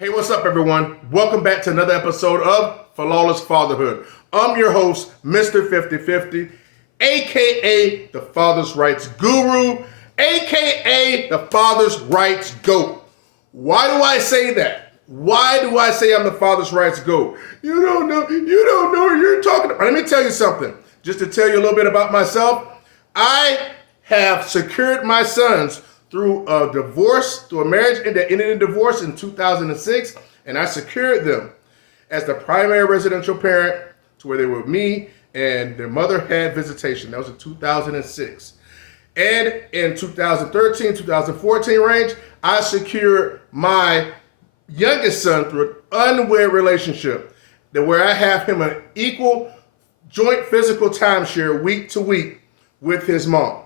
Hey, what's up, everyone? Welcome back to another episode of Flawless Fatherhood. I'm your host, Mr. 50/50, aka the Father's Rights Guru, aka the Father's Rights GOAT. Why do I say that? Why do I say I'm the Father's Rights GOAT? You don't know what you're talking about. Let me tell you something. Just to tell you a little bit about myself, I have secured my sons through a divorce, through a marriage that ended in divorce in 2006, and I secured them as the primary residential parent to where they were with me, and their mother had visitation. That was in 2006. And in 2013, 2014 range, I secured my youngest son through an unwed relationship, that where I have him an equal joint physical timeshare week to week with his mom.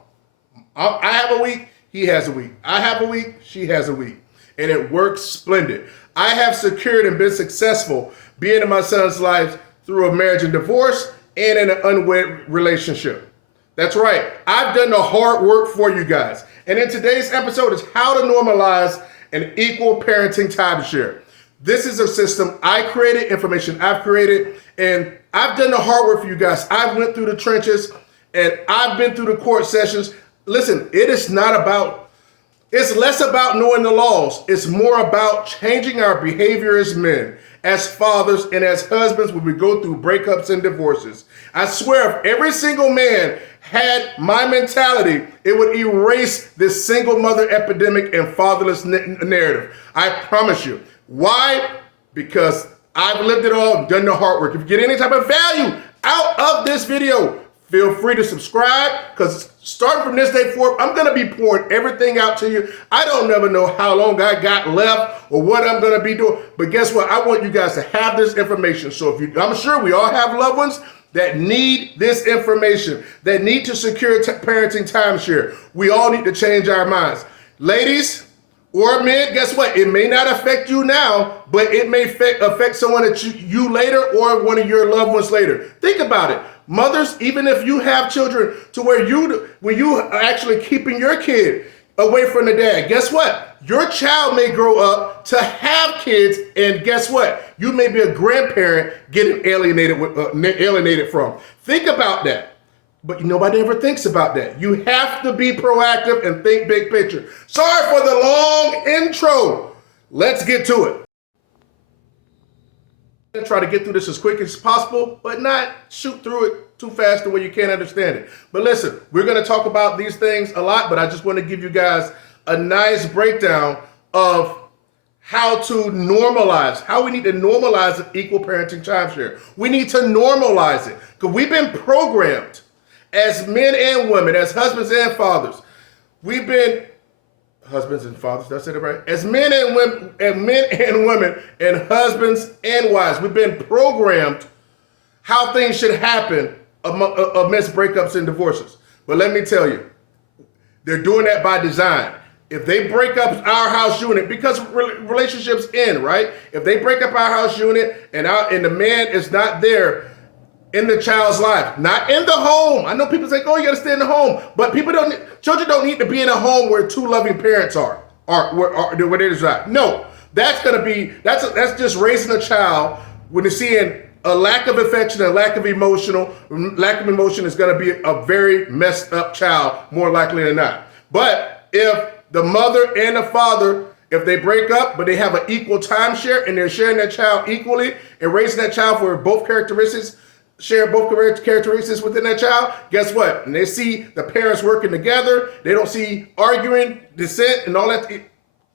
I have a week, he has a week. I have a week, she has a week. And it works splendid. I have secured and been successful being in my son's life through a marriage and divorce and in an unwed relationship. That's right. I've done the hard work for you guys. And in today's episode is how to normalize an equal parenting timeshare. This is a system I created, information I've created, and I've done the hard work for you guys. I went through the trenches and I've been through the court sessions. Listen, it's less about knowing the laws. It's more about changing our behavior as men, as fathers, and as husbands when we go through breakups and divorces. I swear, if every single man had my mentality, it would erase this single mother epidemic and fatherless narrative. I promise you. Why? Because I've lived it all, done the hard work. If you get any type of value out of this video, feel free to subscribe, because starting from this day forward, I'm going to be pouring everything out to you. I don't never know how long I got left or what I'm going to be doing. But guess what? I want you guys to have this information. So I'm sure we all have loved ones that need this information, that need to secure parenting timeshare. We all need to change our minds. Ladies or men, guess what? It may not affect you now, but it may affect someone that you later or one of your loved ones later. Think about it. Mothers, even if you have children to where when you are actually keeping your kid away from the dad, guess what? Your child may grow up to have kids, and guess what? You may be a grandparent getting alienated from. Think about that. But nobody ever thinks about that. You have to be proactive and think big picture. Sorry for the long intro. Let's get to it. I'm gonna try to get through this as quick as possible, but not shoot through it too fast the way you can't understand it. But listen, we're gonna talk about these things a lot, but I just want to give you guys a nice breakdown of how to normalize, how we need to normalize an equal parenting timeshare. We need to normalize it, because we've been programmed as men and women, as husbands and fathers. We've been husbands and fathers, did I say that right? As men and women, and husbands and wives, we've been programmed how things should happen amidst breakups and divorces. But let me tell you, they're doing that by design. If they break up our house unit, because relationships end, right? If they break up our house unit and the man is not there in the child's life, not in the home. I know people say, "Oh, you gotta stay in the home," but children don't need to be in a home where two loving parents are where they reside. No, that's just raising a child when they're seeing a lack of affection, a lack of emotion is gonna be a very messed up child, more likely than not. But if the mother and the father, if they break up, but they have an equal timeshare and they're sharing that child equally and raising that child for both characteristics, share both characteristics within that child, guess what? And they see the parents working together, they don't see arguing, dissent, and all that.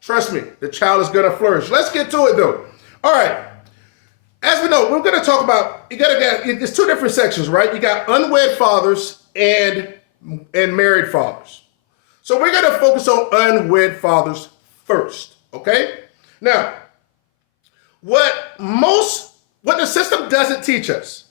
Trust me, the child is going to flourish. Let's get to it, though. All right. As we know, we're going to talk about, it's two different sections, right? You got unwed fathers and married fathers. So we're going to focus on unwed fathers first, okay? Now, what the system doesn't teach us,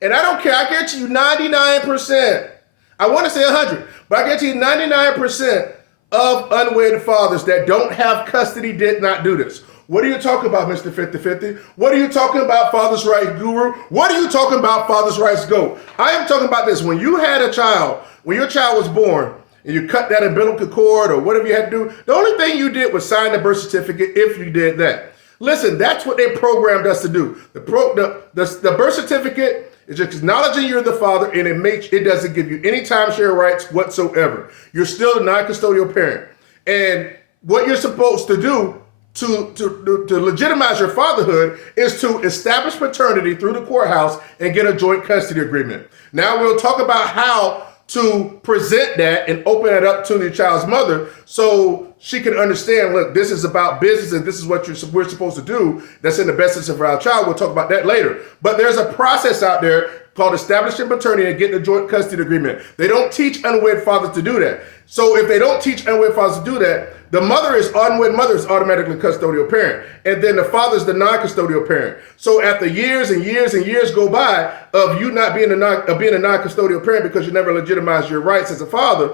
and I don't care, I guarantee you 99%, I want to say 100, but I guarantee you 99% of unwed fathers that don't have custody did not do this. What are you talking about, Mr. 50/50? What are you talking about, Father's Rights Guru? What are you talking about, Father's Rights GOAT? I am talking about this. When you had a child, when your child was born, and you cut that umbilical cord or whatever you had to do, the only thing you did was sign the birth certificate if you did that. Listen, that's what they programmed us to do. The birth certificate is just acknowledging you're the father, and it doesn't give you any timeshare rights whatsoever. You're still a non-custodial parent. And what you're supposed to do to legitimize your fatherhood is to establish paternity through the courthouse and get a joint custody agreement. Now we'll talk about how to present that and open it up to the child's mother so she can understand, look, this is about business and this is what we're supposed to do that's in the best interest of our child. We'll talk about that later. But there's a process out there called establishing paternity and getting a joint custody agreement. They don't teach unwed fathers to do that. So if they don't teach unwed fathers to do that, the unwed mother is automatically custodial parent. And then the father is the non-custodial parent. So after years and years and years go by of you not being a non-custodial parent because you never legitimized your rights as a father,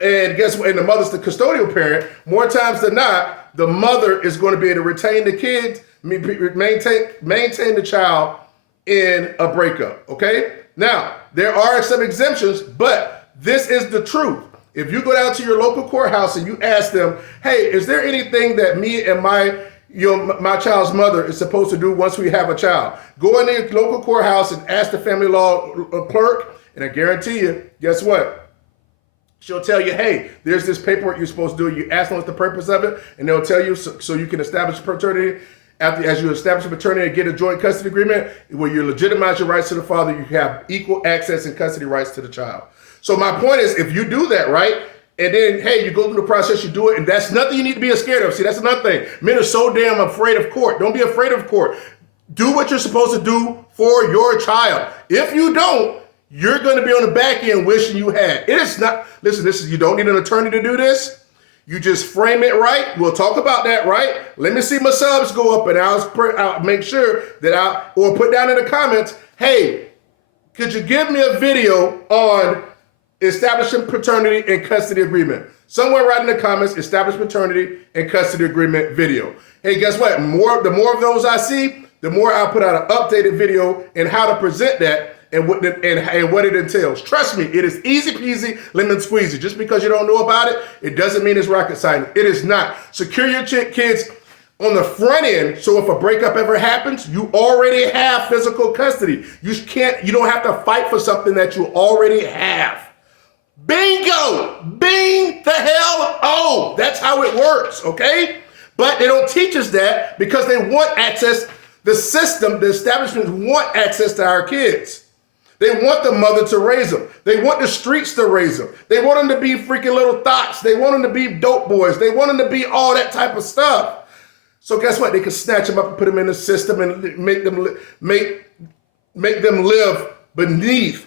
and guess what? And the mother's the custodial parent, more times than not, the mother is going to be able to retain the kids, maintain the child in a breakup, okay? Now, there are some exemptions, but this is the truth. If you go down to your local courthouse and you ask them, hey, is there anything that me and my child's mother is supposed to do once we have a child? Go in the local courthouse and ask the family law clerk, and I guarantee you, guess what? She'll tell you, hey, there's this paperwork you're supposed to do. You ask them what's the purpose of it, and they'll tell you so you can establish paternity. As you establish paternity and get a joint custody agreement, where you legitimize your rights to the father, you have equal access and custody rights to the child. So my point is, if you do that, right, and then, hey, you go through the process, you do it, and that's nothing you need to be scared of. See, that's another thing. Men are so damn afraid of court. Don't be afraid of court. Do what you're supposed to do for your child. If you don't, you're going to be on the back end wishing you had. It is not, listen, you don't need an attorney to do this. You just frame it right. We'll talk about that, right? Let me see my subs go up, and I'll make sure that or put down in the comments, hey, could you give me a video on establishing paternity and custody agreement? Somewhere right in the comments, establish paternity and custody agreement video. Hey, guess what? The more of those I see, the more I'll put out an updated video and how to present that and what it entails. Trust me, it is easy peasy, lemon squeezy. Just because you don't know about it, it doesn't mean it's rocket science. It is not. Secure your kids on the front end, so if a breakup ever happens, you already have physical custody. You don't have to fight for something that you already have. Bingo! Bing the hell oh! That's how it works, okay? But they don't teach us that because they want access. The system, the establishments want access to our kids. They want the mother to raise them. They want the streets to raise them. They want them to be freaking little thoughts. They want them to be dope boys. They want them to be all that type of stuff. So guess what? They can snatch them up and put them in the system and make them live beneath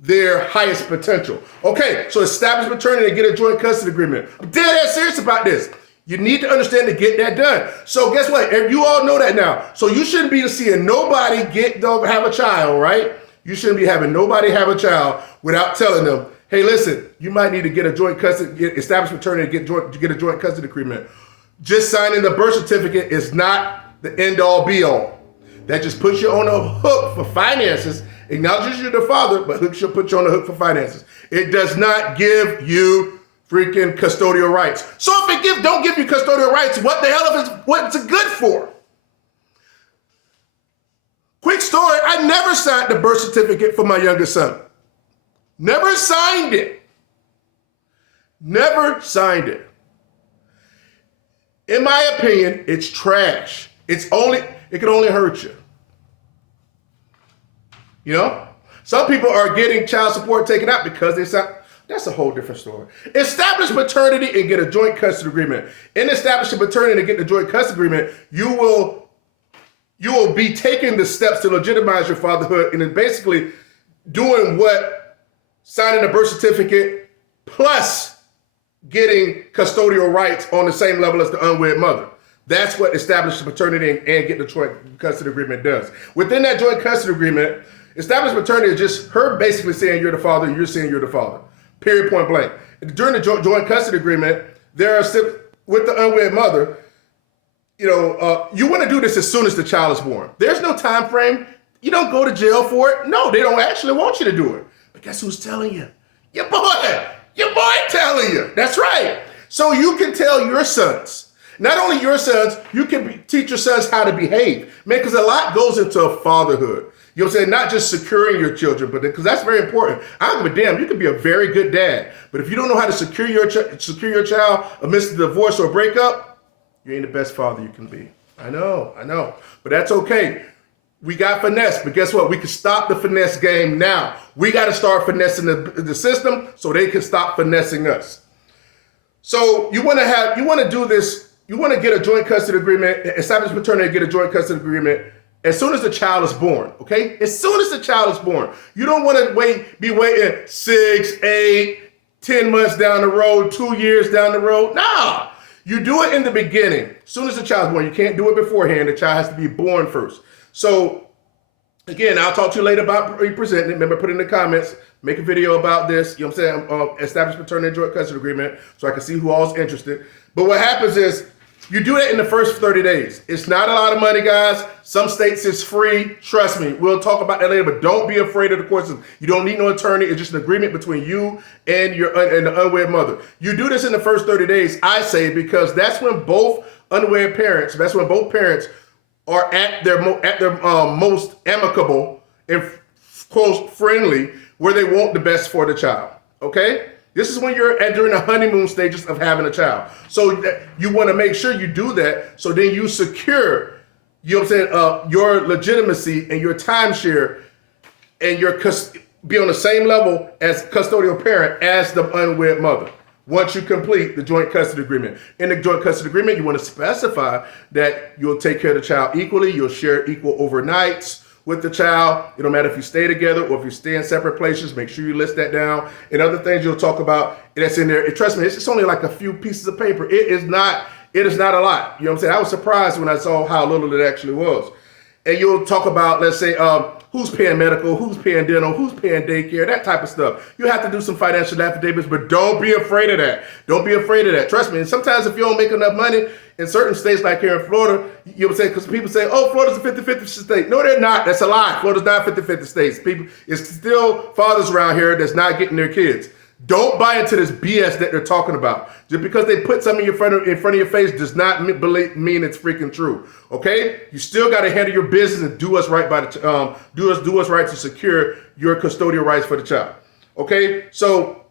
their highest potential. Okay, so establish paternity and get a joint custody agreement. I'm dead ass serious about this. You need to understand to get that done. So guess what? You all know that now. So you shouldn't be seeing nobody have a child, right? You shouldn't be having nobody have a child without telling them, hey, listen, you might need to get a joint custody, establish paternity and get a joint custody agreement. Just signing the birth certificate is not the end all be all. That just puts you on a hook for finances, acknowledges you're the father, but she'll put you on the hook for finances. It does not give you freaking custodial rights. So if it don't give you custodial rights, what the hell what's it good for? Quick story, I never signed the birth certificate for my youngest son. Never signed it. Never signed it. In my opinion, it's trash. It can only hurt you. You know? Some people are getting child support taken out because they sign. That's a whole different story. Establish paternity and get a joint custody agreement. In establishing paternity and getting a joint custody agreement, you will be taking the steps to legitimize your fatherhood and then basically doing what signing a birth certificate plus getting custodial rights on the same level as the unwed mother. That's what establishing paternity and getting the joint custody agreement does. Within that joint custody agreement, established paternity is just her basically saying you're the father and you're saying you're the father. Period, point blank. During the joint custody agreement, with the unwed mother, you want to do this as soon as the child is born. There's no time frame. You don't go to jail for it. No, they don't actually want you to do it. But guess who's telling you? Your boy telling you. That's right. So you can tell your sons Not only your sons, you can teach your sons how to behave. Man, because a lot goes into a fatherhood. You know what I'm saying? Not just securing your children, but because that's very important. I don't give a damn. You can be a very good dad, but if you don't know how to secure your child amidst a divorce or breakup, you ain't the best father you can be. I know, but that's okay. We got finesse, but guess what? We can stop the finesse game now. We got to start finessing the system so they can stop finessing us. So you want to do this. You want to get a joint custody agreement, establish paternity, and get a joint custody agreement as soon as the child is born, okay? As soon as the child is born. You don't want to be waiting 6, 8, 10 months down the road, 2 years down the road. Nah, you do it in the beginning. As soon as the child's born, you can't do it beforehand. The child has to be born first. So again, I'll talk to you later about representing it. Remember, put in the comments, make a video about this, you know what I'm saying? Establish paternity and joint custody agreement so I can see who all's interested. But what happens is, you do that in the first 30 days. It's not a lot of money, guys. Some states it's free. Trust me. We'll talk about that later, but don't be afraid of the courses. You don't need no attorney. It's just an agreement between you and the unwed mother. You do this in the first 30 days, I say, because that's when both unwed parents, that's when both parents are at their most amicable and close friendly, where they want the best for the child, okay? This is when you're during the honeymoon stages of having a child. So you want to make sure you do that so then you secure, you know what I'm saying, your legitimacy and your timeshare and be on the same level as custodial parent as the unwed mother. Once you complete the joint custody agreement. In the joint custody agreement, you want to specify that you'll take care of the child equally, you'll share equal overnights with the child. It don't matter if you stay together or if you stay in separate places, make sure you list that down. And other things you'll talk about, that's in there. And trust me, it's just only like a few pieces of paper. It is not a lot. You know what I'm saying? I was surprised when I saw how little it actually was. And you'll talk about, let's say, who's paying medical, who's paying dental, who's paying daycare, that type of stuff. You have to do some financial affidavits, but don't be afraid of that. Don't be afraid of that. Trust me. And sometimes if you don't make enough money, in certain states like here in Florida, you know what I'm saying? Because people say, oh, Florida's a 50-50 state. No, they're not. That's a lie. Florida's not 50-50 states. It's still fathers around here that's not getting their kids. Don't buy into this BS that they're talking about. Just because they put something in front of your face does not mean it's freaking true. Okay? You still got to handle your business and do us right by the do us right to secure your custodial rights for the child. Okay? So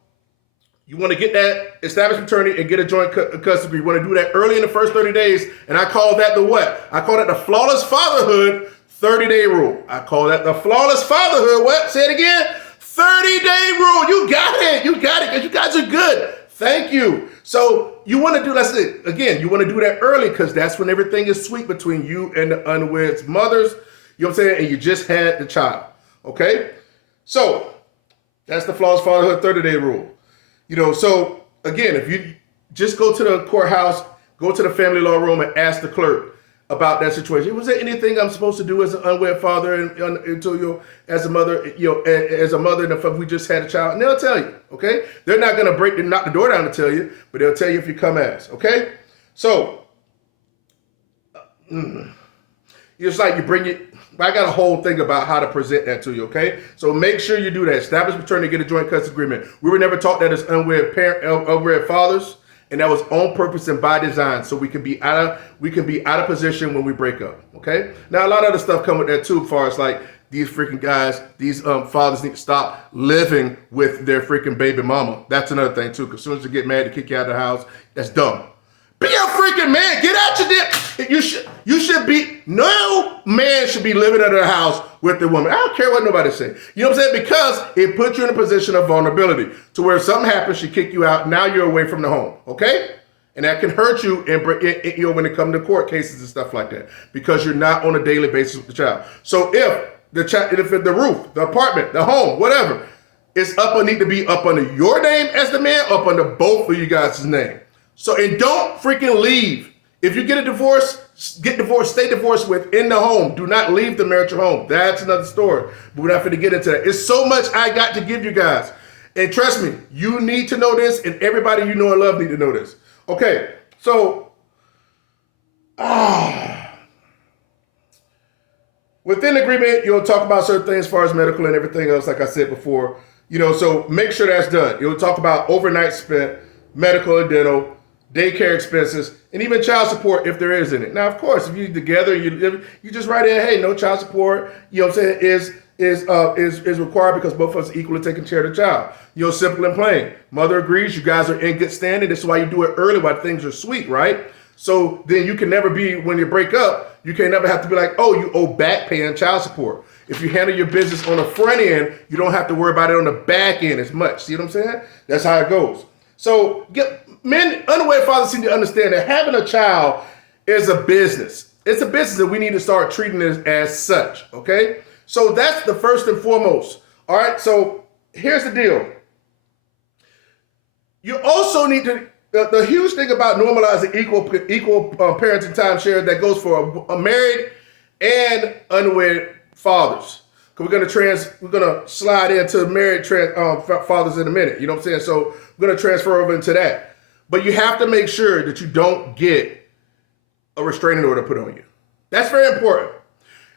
you want to get that established paternity and get a joint custody. You want to do that early in the first 30 days, and I call that the what? I call that the Flawless Fatherhood 30-day rule. I call that the Flawless Fatherhood what? Say it again. 30-day rule. You got it. You got it because you guys are good. Thank you. So you want to do, let's say, again, you want to do that early because that's when everything is sweet between you and the unwed mothers. You know what I'm saying? And you just had the child. Okay? So that's the Flawless Fatherhood 30-day rule. You know, so again, if you just go to the courthouse, go to the family law room and ask the clerk about that situation. Was there anything I'm supposed to do as an unwed father until you, as a mother, as a mother, and if we just had a child? And they'll tell you, okay? They're not going to knock the door down to tell you, but they'll tell you if you come ask, okay? So, it's like I got a whole thing about how to present that to you, okay? So make sure you do that. Establish paternity, get a joint custody agreement. We were never taught that as unwed fathers, and that was on purpose and by design, so we can be out of position when we break up, okay? Now, a lot of other stuff come with that too, as far as like these freaking guys, these fathers need to stop living with their freaking baby mama. That's another thing too, because as soon as you get mad to kick you out of the house, that's dumb. Be a freaking man. Get out your dick. You should be, no man should be living in a house with the woman. I don't care what nobody say. You know what I'm saying? Because it puts you in a position of vulnerability to where if something happens, she kick you out. Now you're away from the home. Okay? And that can hurt you when it comes to court cases and stuff like that, because you're not on a daily basis with the child. So if the roof, the apartment, the home, whatever, is need to be up under your name as the man, up under both of you guys' name. So, and don't freaking leave. If you get a divorce, stay divorced within the home. Do not leave the marital home. That's another story. But we're not going to get into that. It's so much I got to give you guys. And trust me, you need to know this, and everybody you know and love need to know this. Okay, so, within the agreement, you'll talk about certain things as far as medical and everything else, like I said before. You know, so make sure that's done. You'll talk about overnight spent, medical and dental, daycare expenses, and even child support if there is any. Now, of course, if you're together, you just write in, hey, no child support, you know what I'm saying, is required because both of us are equally taking care of the child. You know, simple and plain. Mother agrees, you guys are in good standing. This is why you do it early while things are sweet, right? So then you can never be, when you break up, you can never have to be like, oh, you owe back paying child support. If you handle your business on the front end, you don't have to worry about it on the back end as much. See what I'm saying? That's how it goes. So men, unaware fathers seem to understand that having a child is a business. It's a business that we need to start treating it as such, okay? So that's the first and foremost. All right, so here's the deal. You also need to, the huge thing about normalizing equal parenting timeshare that goes for a married and unwed fathers. Because we're gonna slide into married fathers in a minute. You know what I'm saying? So we're gonna transfer over into that. But you have to make sure that you don't get a restraining order put on you. That's very important.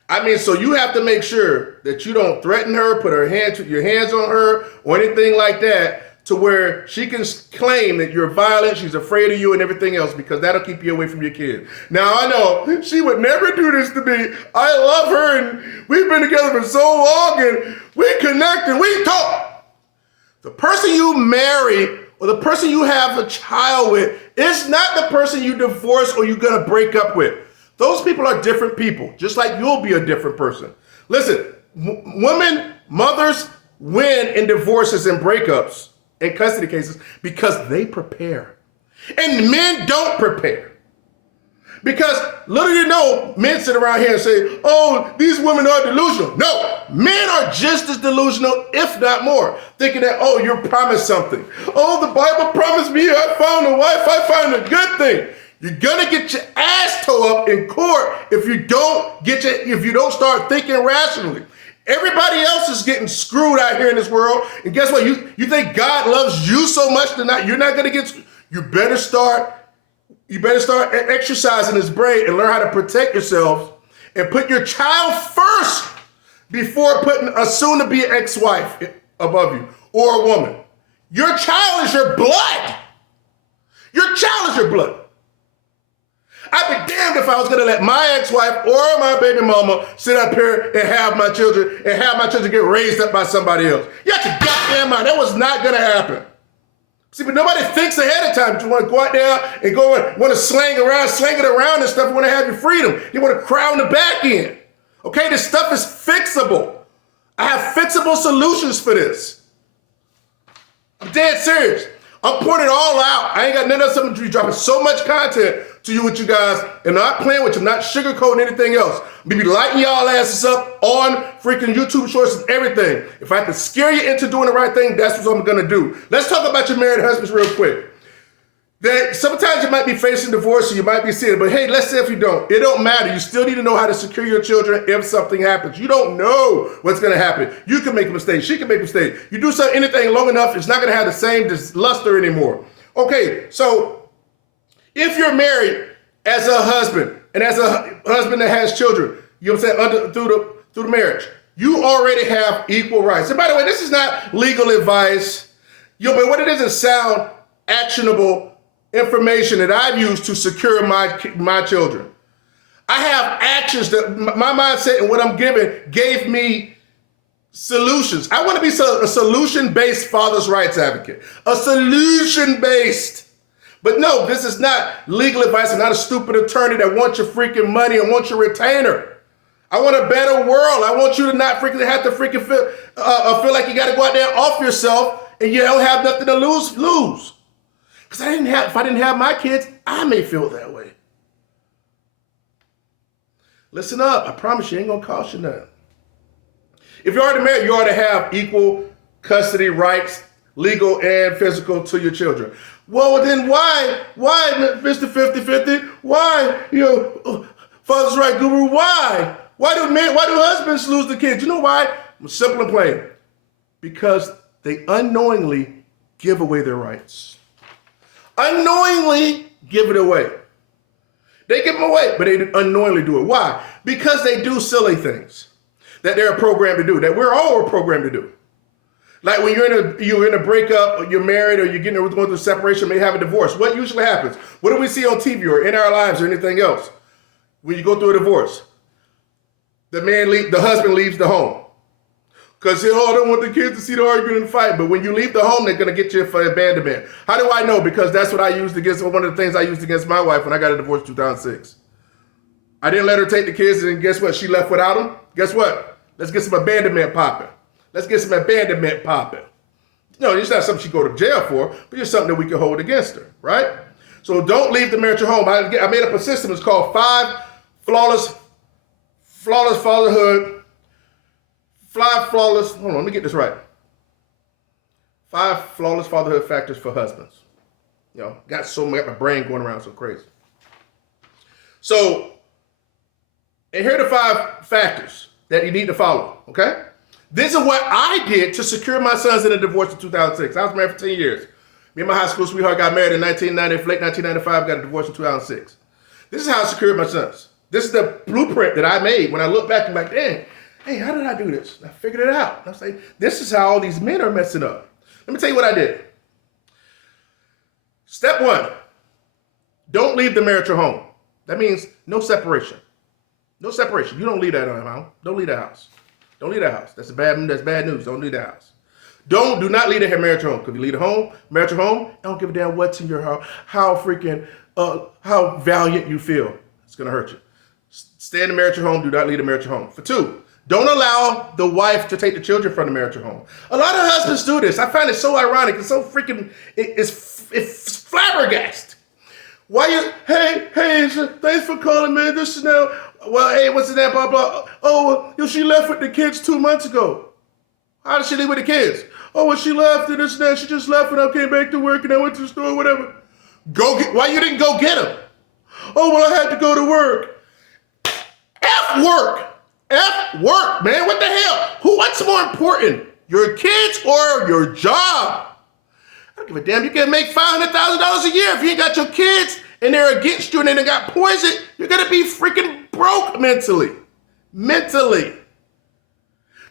I mean, so you have to make sure that you don't threaten her, put your hands on her, or anything like that, to where she can claim that you're violent, she's afraid of you and everything else, because that'll keep you away from your kid. Now, I know she would never do this to me. I love her and we've been together for so long and we connect and we talk. The person you marry or the person you have a child with is not the person you divorce or you're gonna break up with. Those people are different people, just like you'll be a different person. Listen, women, mothers win in divorces and breakups in custody cases because they prepare. And men don't prepare. Because little you know, men sit around here and say, oh, these women are delusional. No, men are just as delusional, if not more, thinking that, oh, you're promised something. Oh, the Bible promised me I found a wife, I found a good thing. You're gonna get your ass towed up in court if you don't start thinking rationally. Everybody else is getting screwed out here in this world. And guess what? You think God loves you so much that you're not gonna get screwed? You better start exercising this brain and learn how to protect yourself and put your child first before putting a soon-to-be ex-wife above you or a woman. Your child is your blood. Your child is your blood. I'd be damned if I was gonna let my ex-wife or my baby mama sit up here and have my children get raised up by somebody else. You have to goddamn mind, that was not gonna happen. See, but nobody thinks ahead of time. You want to go out there and want to slang it around and stuff. You want to have your freedom. You want to cry on the back end. Okay, this stuff is fixable. I have fixable solutions for this. I'm dead serious. I'm pouring it all out. I ain't got none of something to be dropping so much content to you with you guys and not playing with you, not sugarcoating anything else. We be lighting y'all asses up on freaking YouTube shorts and everything. If I have to scare you into doing the right thing, that's what I'm gonna do. Let's talk about your married husbands real quick. That sometimes you might be facing divorce or you might be seeing it, but hey, let's say if you don't, it don't matter. You still need to know how to secure your children if something happens. You don't know what's gonna happen. You can make a mistake, she can make a mistake. You do anything long enough, it's not gonna have the same luster anymore. Okay, so if you're married as a husband and as a husband that has children, you know what I'm saying, through the marriage, you already have equal rights. And by the way, this is not legal advice. But what it is sound, actionable information that I've used to secure my children. I have actions that my mindset and what I'm giving gave me solutions. I want to be a solution-based father's rights advocate. A solution-based. But no, this is not legal advice. I'm not a stupid attorney that wants your freaking money and wants your retainer. I want a better world. I want you to not freaking have to freaking feel like you got to go out there and off yourself and you don't have nothing to lose. Because if I didn't have my kids, I may feel that way. Listen up. I promise you, ain't gonna cost you nothing. If you're already married, you ought to have equal custody rights, legal and physical, to your children. Well, then why, Mr. 50-50? Why, Father's Right Guru, why? Why do husbands lose the kids? You know why? Simple and plain. Because they unknowingly give away their rights. Unknowingly give it away. They give them away, but they unknowingly do it. Why? Because they do silly things that they're programmed to do, that we're all programmed to do. Like when you're in a breakup, or you're married, or you're going through a separation, may have a divorce. What usually happens? What do we see on TV or in our lives or anything else? When you go through a divorce, the husband leaves the home. Because I don't want the kids to see the argument and fight. But when you leave the home, they're going to get you for abandonment. How do I know? Because that's what I used against, one of the things I used against my wife when I got a divorce in 2006. I didn't let her take the kids, and guess what? She left without them. Guess what? Let's get some abandonment popping. Let's get some abandonment popping. No, it's not something she go to jail for, but it's something that we can hold against her, right? So don't leave the marital home. I made up a system. It's called 5 Flawless Fatherhood. 5 flawless, hold on, let me get this right. 5 flawless fatherhood factors for husbands. Got my brain going around so crazy. So, and here are the 5 factors that you need to follow, okay? This is what I did to secure my sons in a divorce in 2006. I was married for 10 years. Me and my high school sweetheart got married in late 1995, got a divorce in 2006. This is how I secured my sons. This is the blueprint that I made. When I look back, I'm like, dang, hey, how did I do this? And I figured it out. I was like, this is how all these men are messing up. Let me tell you what I did. Step 1, don't leave the marital home. That means no separation. No separation. You don't leave that home. Don't leave that house. Don't leave that house. That's bad news. Don't leave that house. Do not leave the marital home. Because if you leave the marital home, I don't give a damn what's in your house, how valiant you feel. It's going to hurt you. Stay in the marital home. Do not leave the marital home. For 2, don't allow the wife to take the children from the marital home. A lot of husbands do this. I find it so ironic. It's so freaking, it's flabbergasted. Why you, hey, thanks for calling, man. This is now, well, hey, what's that, blah, blah. Oh, she left with the kids 2 months ago. How did she leave with the kids? Oh, well, she left and this and that. She just left and I came back to work and I went to the store, whatever. Why you didn't go get them? Oh, well, I had to go to work. F work, man. What the hell? What's more important? Your kids or your job? I don't give a damn. You can make $500,000 a year. If you ain't got your kids and they're against you and they got poison, you're going to be freaking broke mentally. Mentally.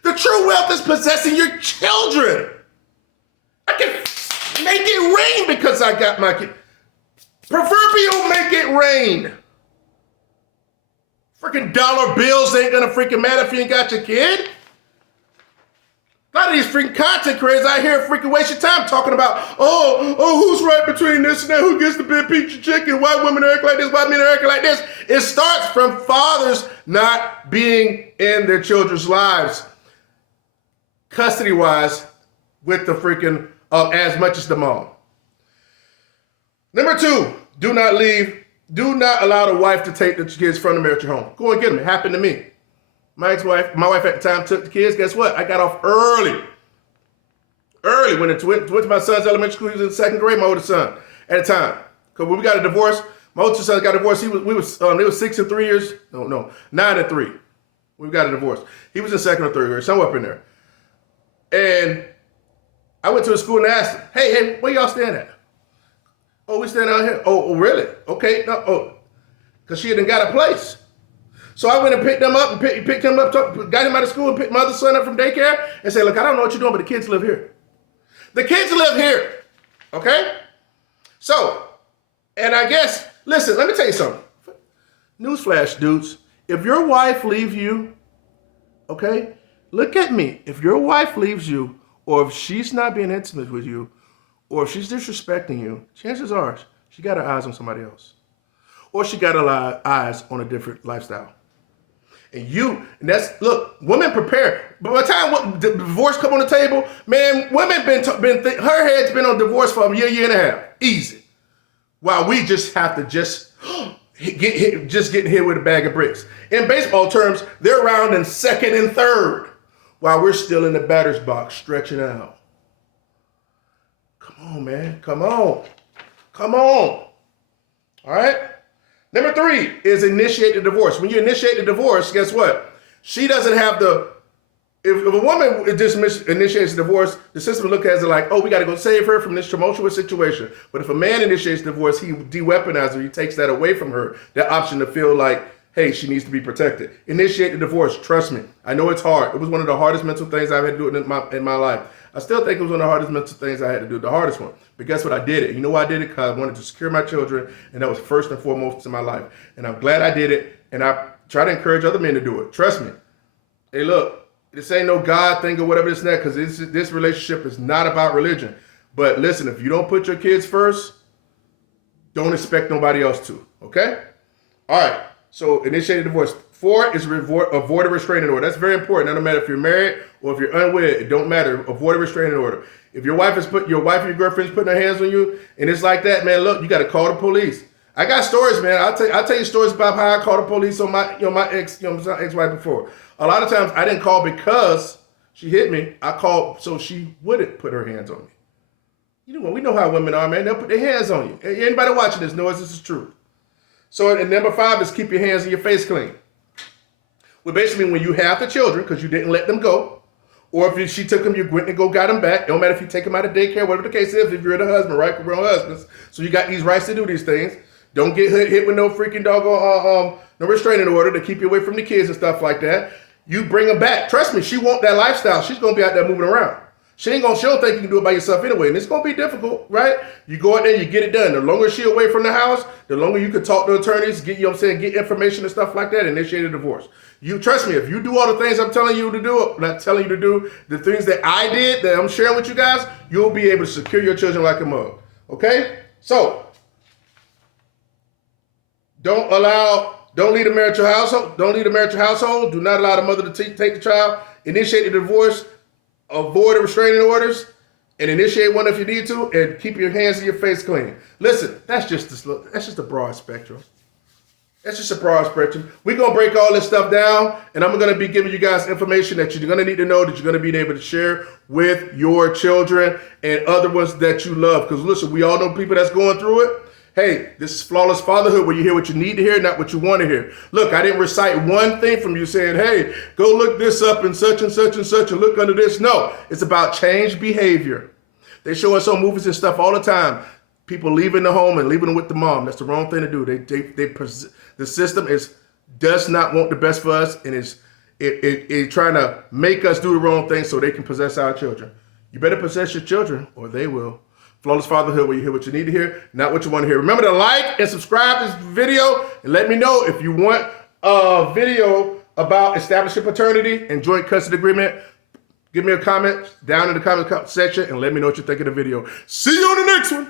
The true wealth is possessing your children. I can make it rain because I got my kid. Proverbial make it rain. Freaking dollar bills ain't gonna freaking matter if you ain't got your kid. A lot of these freaking content creators out here freaking waste your time talking about, who's right between this and that, who gets the big pizza chicken, why women are acting like this, why men are acting like this. It starts from fathers not being in their children's lives, custody-wise, with the freaking, as much as the mom. Number 2, do not allow the wife to take the kids from the marital home. Go and get them. It happened to me. My wife at the time took the kids. Guess what? I got off early. When it went to my son's elementary school, he was in 2nd grade, my oldest son, at the time. Because when we got a divorce, my oldest son got divorced. They was 6 and 3 years. No, 9 and 3. We got a divorce. He was in 2nd or 3rd grade, somewhere up in there. And I went to his school and asked him, hey, where y'all staying at? Oh, we stand out here. Oh, really? Okay. No. Because she hadn't got a place. So I went and picked them up and picked him up, got him out of school and picked my other son up from daycare and said, look, I don't know what you're doing, but the kids live here. The kids live here. Okay? So, and I guess, listen, let me tell you something. Newsflash, dudes. If your wife leaves you, okay, look at me. If your wife leaves you, or if she's not being intimate with you, or if she's disrespecting you, chances are she got her eyes on somebody else. Or she got her eyes on a different lifestyle. Look, women prepare. By the time the divorce come on the table, man, women her head's been on divorce for a year and a half. Easy. While we just have to getting hit with a bag of bricks. In baseball terms, they're around in 2nd and 3rd, while we're still in the batter's box stretching out. Come on, man. Come on. All right? Number 3 is initiate the divorce. When you initiate the divorce, guess what? She doesn't have if a woman initiates the divorce, the system will look at it like, we got to go save her from this tumultuous situation. But if a man initiates divorce, he de-weaponizes her. He takes that away from her, that option to feel like, hey, she needs to be protected. Initiate the divorce. Trust me. I know it's hard. It was one of the hardest mental things I've had to do in my life. I still think it was one of the hardest mental things I had to do, the hardest one. But guess what? I did it. You know why I did it? Because I wanted to secure my children, and that was first and foremost in my life. And I'm glad I did it, and I try to encourage other men to do it. Trust me. Hey, look, this ain't no God thing or whatever this and that, because this relationship is not about religion. But listen, if you don't put your kids first, don't expect nobody else to, okay? All right, so initiate a divorce. 4 is avoid a restraining order. That's very important. No matter if you're married or if you're unwed, it don't matter. Avoid a restraining order. If your wife or your girlfriend's putting her hands on you and it's like that, man, look, you got to call the police. I got stories, man. I'll tell you stories about how I called the police on my ex-wife before. A lot of times I didn't call because she hit me. I called so she wouldn't put her hands on me. You know, we know how women are, man. They'll put their hands on you. Anybody watching this knows this is true. So, and number 5 is keep your hands and your face clean. Well, basically, when you have the children, because you didn't let them go, or if she took them, you went and got them back. It don't matter if you take them out of daycare, whatever the case is, if you're the husband, right? We're all husbands. So you got these rights to do these things. Don't get hit with no freaking doggone, no restraining order to keep you away from the kids and stuff like that. You bring them back. Trust me, she want that lifestyle. She's going to be out there moving around. She don't think you can do it by yourself anyway. And it's going to be difficult, right? You go out there, you get it done. The longer she away from the house, the longer you can talk to attorneys, get information and stuff like that, initiate a divorce. You trust me, if you do all the things I'm telling you to do, not telling you to do, the things that I did, that I'm sharing with you guys, you'll be able to secure your children like a mug. Okay? So, don't leave a marital household. Do not allow the mother to take the child. Initiate the divorce. Avoid the restraining orders and initiate one if you need to, and keep your hands and your face clean. Listen, that's just a broad spectrum. That's just a broad spectrum. We're going to break all this stuff down, and I'm going to be giving you guys information that you're going to need to know, that you're going to be able to share with your children and other ones that you love. Because listen, we all know people that's going through it. Hey, this is Flawless Fatherhood, where you hear what you need to hear, not what you want to hear. Look, I didn't recite one thing from you saying, hey, go look this up and such and such and such and look under this. No, it's about change behavior. They show us on movies and stuff all the time. People leaving the home and leaving them with the mom. That's the wrong thing to do. The system does not want the best for us, and it's trying to make us do the wrong thing so they can possess our children. You better possess your children or they will. Flawless Fatherhood, where you hear what you need to hear, not what you want to hear. Remember to like and subscribe this video, and let me know if you want a video about establishing paternity and joint custody agreement. Give me a comment down in the comment section and let me know what you think of the video. See you on the next one.